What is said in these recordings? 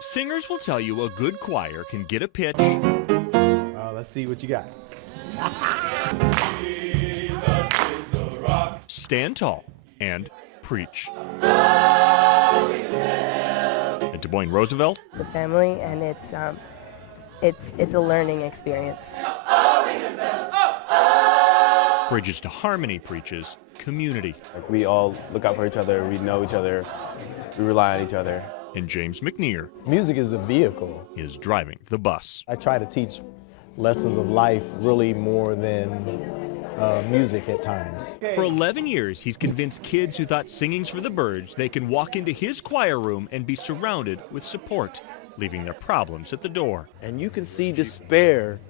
Singers will tell you a good choir can get a pitch. Let's see what you got. Jesus is the rock. Stand tall and preach. At Des Moines Roosevelt, It's a family, and it's a learning experience. Bridges to Harmony preaches community. Like, we all look out for each other, we know each other, we rely on each other. And James McNear Music is the vehicle. is driving the bus. I try to teach lessons of life really more than music at times. For 11 years, he's convinced kids who thought singing's for the birds they can walk into his choir room and be surrounded with support, leaving their problems at the door. And you can see despair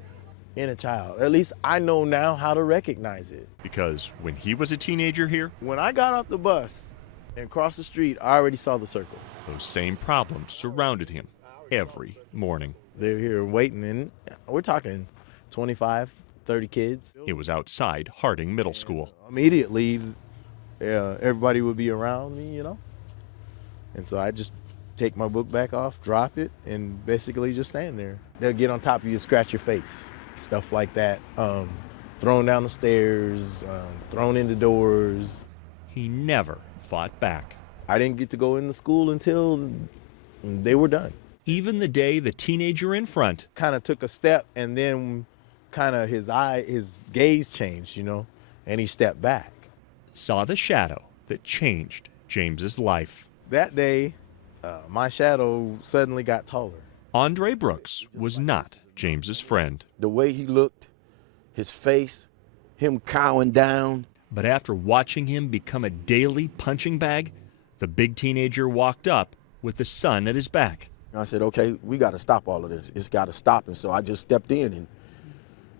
in a child. At least I know now how to recognize it. Because when he was a teenager here, When I got off the bus and crossed the street, I already saw the circle. those same problems surrounded him every morning. They're here waiting, and we're talking 25, 30 kids. It was outside Harding Middle School. Immediately, everybody would be around me, And so I just take my book back off, drop it, and basically just stand there. They'll get on top of you, scratch your face, stuff like that. Thrown down the stairs, thrown into doors. He never fought back. I didn't get to go into school until they were done. Even the day the teenager in front Kind of took a step, and then kind of his gaze changed, and he stepped back. saw the shadow that changed James's life. That day, my shadow suddenly got taller. Andre Brooks was not James's friend. The way he looked, his face, him cowing down. But after watching him become a daily punching bag, the big teenager walked up with the sun at his back. I said, okay, we got to stop all of this. It's got to stop. And so I just stepped in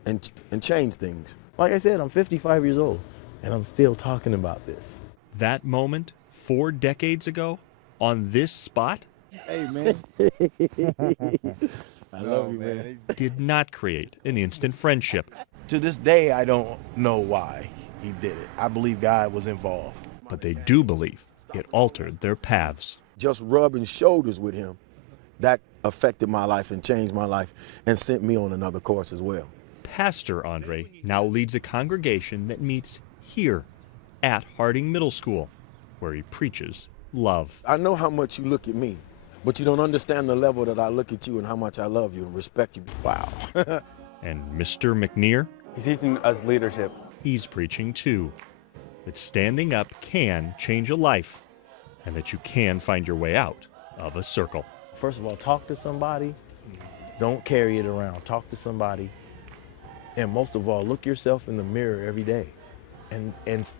and changed things. Like I said, I'm 55 years old, and I'm still talking about this. That moment, 4 decades ago, on this spot, Hey, man. I love you, man. did not create an instant friendship. To this day, I don't know why he did it. I believe God was involved. But they do believe it altered their paths. Just rubbing shoulders with him, that affected my life and changed my life and sent me on another course as well. Pastor Andre now leads a congregation that meets here at Harding Middle School, where he preaches love. I know how much you look at me, but you don't understand the level that I look at you and how much I love you and respect you. Wow. And Mr. McNear, He's teaching us leadership. he's preaching too, that standing up can change a life, and that you can find your way out of a circle. First of all, talk to somebody. Don't carry it around. Talk to somebody. And most of all, look yourself in the mirror every day and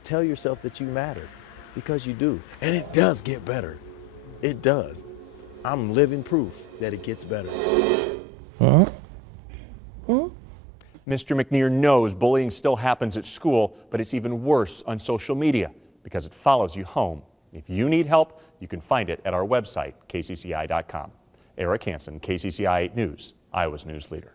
tell yourself that you matter, because you do. And it does get better. It does. I'm living proof that it gets better. Mr. McNear knows bullying still happens at school, but it's even worse on social media because it follows you home. If you need help, you can find it at our website, kcci.com. Eric Hansen, KCCI 8 News, Iowa's news leader.